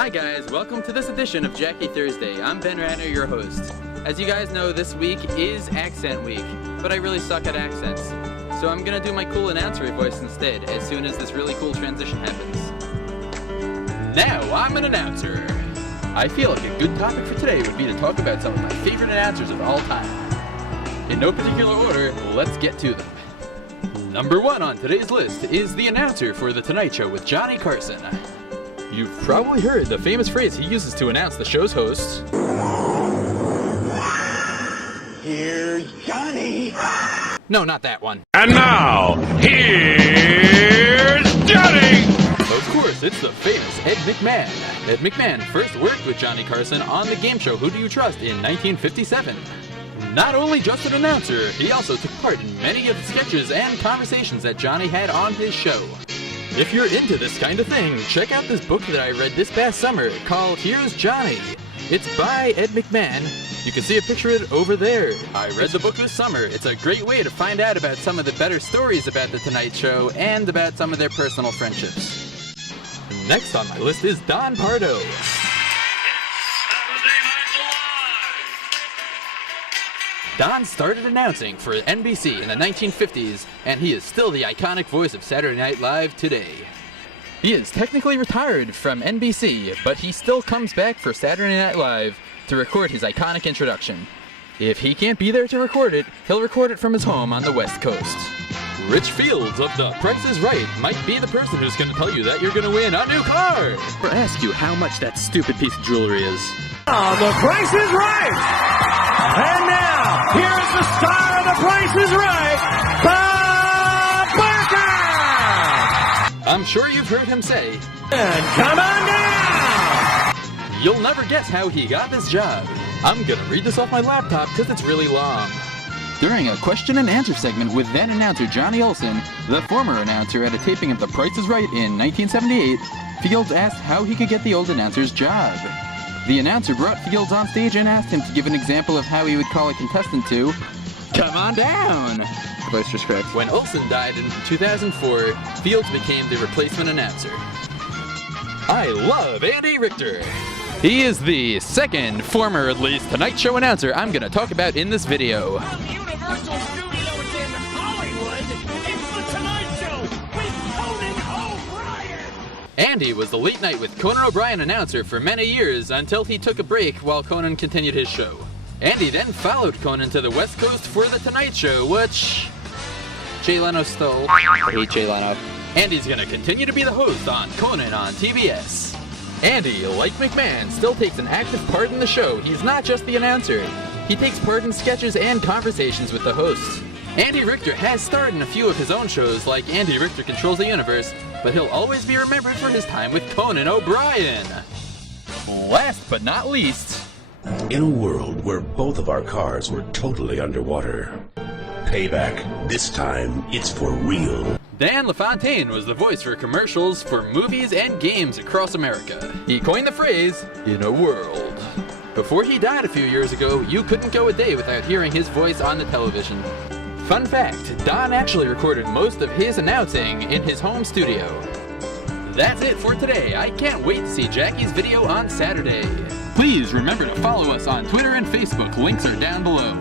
Hi guys, welcome to this edition of Jackie Thursday. I'm Ben Ratner, your host. As you guys know, this week is Accent Week, but I really suck at accents. So I'm gonna do my cool announcer voice instead, as soon as this really cool transition happens. Now, I'm an announcer. I feel like a good topic for today would be to talk about some of my favorite announcers of all time. In no particular order, let's get to them. Number 1 on today's list is the announcer for The Tonight Show with Johnny Carson. You've probably heard the famous phrase he uses to announce the show's hosts. Here's Johnny! No, not that one. And now, here's Johnny! Of course, it's the famous Ed McMahon. Ed McMahon first worked with Johnny Carson on the game show Who Do You Trust in 1957. Not only just an announcer, he also took part in many of the sketches and conversations that Johnny had on his show. If you're into this kind of thing, check out this book that I read this past summer called Here's Johnny. It's by Ed McMahon. You can see a picture of it over there. I read the book this summer. It's a great way to find out about some of the better stories about The Tonight Show and about some of their personal friendships. Next on my list is Don Pardo. Don started announcing for NBC in the 1950s, and he is still the iconic voice of Saturday Night Live today. He is technically retired from NBC, but he still comes back for Saturday Night Live to record his iconic introduction. If he can't be there to record it, he'll record it from his home on the West Coast. Rich Fields of The Price is Right might be the person who's going to tell you that you're going to win a new car, or ask you how much that stupid piece of jewelry is. The Price is Right! And now, here is the star of The Price is Right, Bob Barker! I'm sure you've heard him say, And come on down! "You'll never guess how he got this job." I'm gonna read this off my laptop because it's really long. During a question and answer segment with then announcer Johnny Olson, the former announcer at a taping of The Price is Right in 1978, Fields asked how he could get the old announcer's job. The announcer brought Fields on stage and asked him to give an example of how he would call a contestant to "Come on down." The voice just cracked. When Olson died in 2004, Fields became the replacement announcer. I love Andy Richter. He is the second former, at least, Tonight Show announcer I'm going to talk about in this video. From Universal Studios in Hollywood, it's The Tonight Show with Conan O'Brien! Andy was the Late Night with Conan O'Brien announcer for many years until he took a break while Conan continued his show. Andy then followed Conan to the West Coast for The Tonight Show, which Jay Leno stole. I hate Jay Leno. Andy's going to continue to be the host on Conan on TBS. Andy, like McMahon, still takes an active part in the show. He's not just the announcer. He takes part in sketches and conversations with the hosts. Andy Richter has starred in a few of his own shows like Andy Richter Controls the Universe, but he'll always be remembered for his time with Conan O'Brien. Last but not least, In a world where both of our cars were totally underwater. Payback. This time, it's for real. Dan LaFontaine was the voice for commercials for movies and games across America. He coined the phrase, "in a world." Before he died a few years ago, you couldn't go a day without hearing his voice on the television. Fun fact, Don actually recorded most of his announcing in his home studio. That's it for today. I can't wait to see Jackie's video on Saturday. Please remember to follow us on Twitter and Facebook. Links are down below.